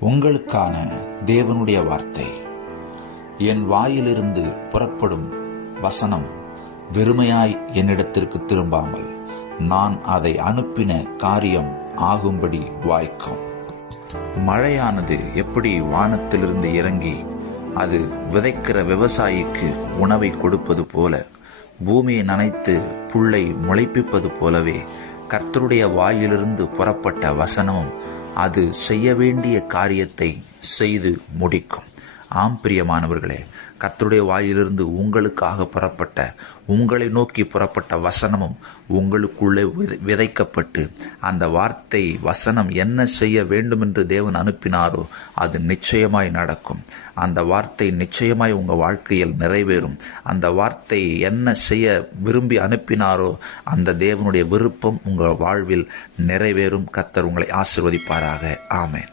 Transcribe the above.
உங்களுக்கான தேவனுடைய வார்த்தை. என் வாயிலிருந்து புறப்படும் வசனம் வெறுமையாய் என்னிடத்திற்கு திரும்பாமல் நான் அதை அனுப்பின காரியம் ஆகும்படி வாய்க்கும். மழையானது எப்படி வானத்திலிருந்து இறங்கி அது விதைக்கிற விவசாயிக்கு உணவை கொடுப்பது போல, பூமியை நனைத்து புல்லை முளைப்பிப்பது போலவே கர்த்தருடைய வாயிலிருந்து புறப்பட்ட வசனமும் அது செய்ய வேண்டிய காரியத்தை செய்து முடிக்கும். ஆம் பிரியமானவர்களே, கர்த்தருடைய வாயிலிருந்து உங்களுக்காக புறப்பட்ட, உங்களை நோக்கி புறப்பட்ட வசனமும் உங்களுக்குள்ளே விதைக்கப்பட்டு அந்த வார்த்தை வசனம் என்ன செய்ய வேண்டும் என்று தேவன் அனுப்பினாரோ அது நிச்சயமாய் நடக்கும். அந்த வார்த்தை நிச்சயமாய் உங்கள் வாழ்க்கையில் நிறைவேறும். அந்த வார்த்தை என்ன செய்ய விரும்பி அனுப்பினாரோ அந்த தேவனுடைய விருப்பம் உங்கள் வாழ்வில் நிறைவேறும். கர்த்தர் உங்களை ஆசீர்வதிப்பாராக. ஆமென்.